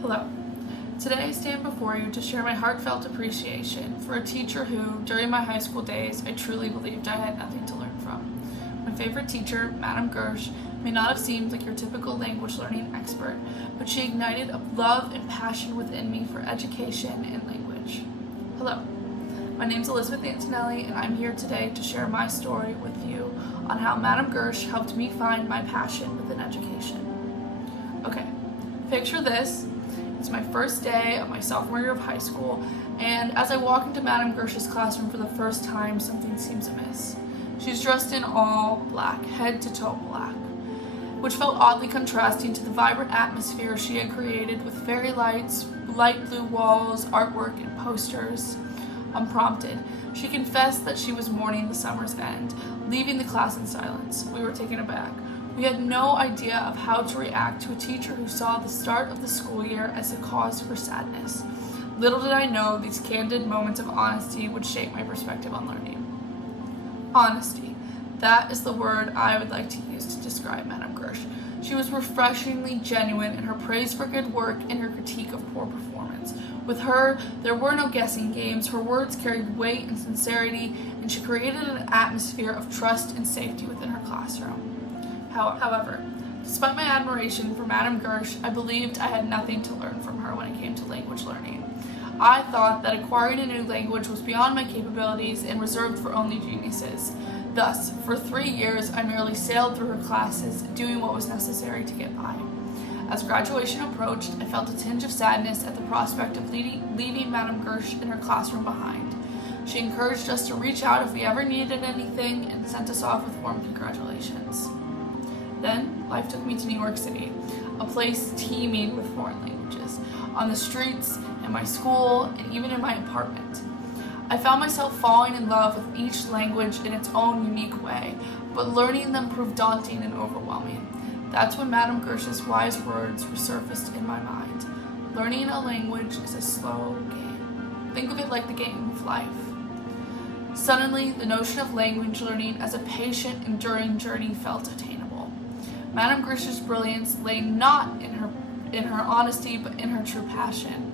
Hello. Today I stand before you to share my heartfelt appreciation for a teacher who, during my high school days, I truly believed I had nothing to learn from. My favorite teacher, Madam Gersh, may not have seemed like your typical language learning expert, but she ignited a love and passion within me for education and language. Hello. My name's Elizabeth Antonelli, and I'm here today to share my story with you on how Madam Gersh helped me find my passion within education. Okay, picture this. It's my first day of my sophomore year of high school, and as I walk into Madam Gersh's classroom for the first time, something seems amiss. She's dressed in all black, head to toe black, which felt oddly contrasting to the vibrant atmosphere she had created with fairy lights, light blue walls, artwork, and posters. Unprompted, she confessed that she was mourning the summer's end, leaving the class in silence. We were taken aback. We had no idea of how to react to a teacher who saw the start of the school year as a cause for sadness. Little did I know these candid moments of honesty would shape my perspective on learning. Honesty. That is the word I would like to use to describe Madam Gersh. She was refreshingly genuine in her praise for good work and her critique of poor performance. With her, there were no guessing games. Her words carried weight and sincerity, and she created an atmosphere of trust and safety within her classroom. However, despite my admiration for Madam Gersh, I believed I had nothing to learn from her when it came to language learning. I thought that acquiring a new language was beyond my capabilities and reserved for only geniuses. Thus, for 3 years, I merely sailed through her classes, doing what was necessary to get by. As graduation approached, I felt a tinge of sadness at the prospect of leaving Madam Gersh in her classroom behind. She encouraged us to reach out if we ever needed anything and sent us off with warm congratulations. Then, life took me to New York City, a place teeming with foreign languages, on the streets, in my school, and even in my apartment. I found myself falling in love with each language in its own unique way, but learning them proved daunting and overwhelming. That's when Madam Gersh's wise words resurfaced in my mind. Learning a language is a slow game. Think of it like the game of life. Suddenly, the notion of language learning as a patient, enduring journey felt attainable. Madam Gersh's brilliance lay not in her honesty, but in her true passion.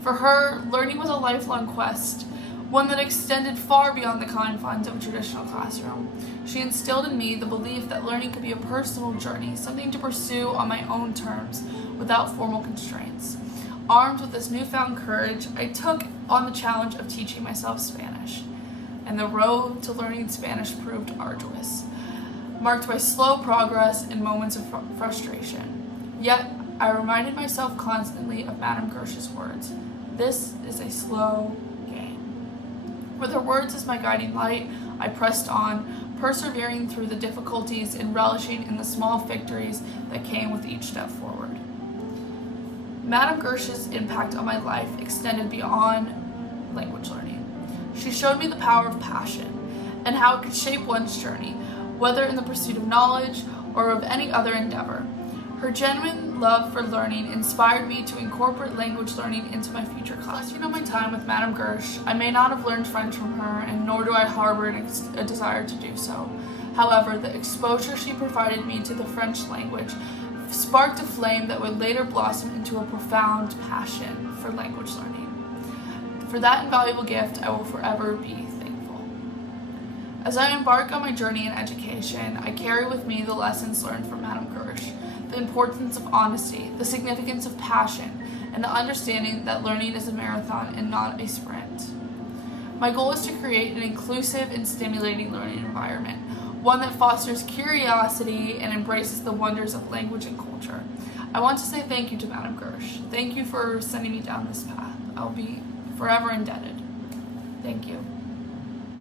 For her, learning was a lifelong quest, one that extended far beyond the confines of a traditional classroom. She instilled in me the belief that learning could be a personal journey, something to pursue on my own terms, without formal constraints. Armed with this newfound courage, I took on the challenge of teaching myself Spanish, and the road to learning Spanish proved arduous, marked by slow progress and moments of frustration. Yet, I reminded myself constantly of Madam Gersh's words. This is a slow game. With her words as my guiding light, I pressed on, persevering through the difficulties and relishing in the small victories that came with each step forward. Madam Gersh's impact on my life extended beyond language learning. She showed me the power of passion and how it could shape one's journey, whether in the pursuit of knowledge or of any other endeavor. Her genuine love for learning inspired me to incorporate language learning into my future classes. Reflecting on my time with Madam Gersh, I may not have learned French from her, and nor do I harbor a desire to do so. However, the exposure she provided me to the French language sparked a flame that would later blossom into a profound passion for language learning. For that invaluable gift, I will forever be thankful. As I embark on my journey in education, I carry with me the lessons learned from Madam Gersh, the importance of honesty, the significance of passion, and the understanding that learning is a marathon and not a sprint. My goal is to create an inclusive and stimulating learning environment, one that fosters curiosity and embraces the wonders of language and culture. I want to say thank you to Madam Gersh. Thank you for sending me down this path. I'll be forever indebted. Thank you.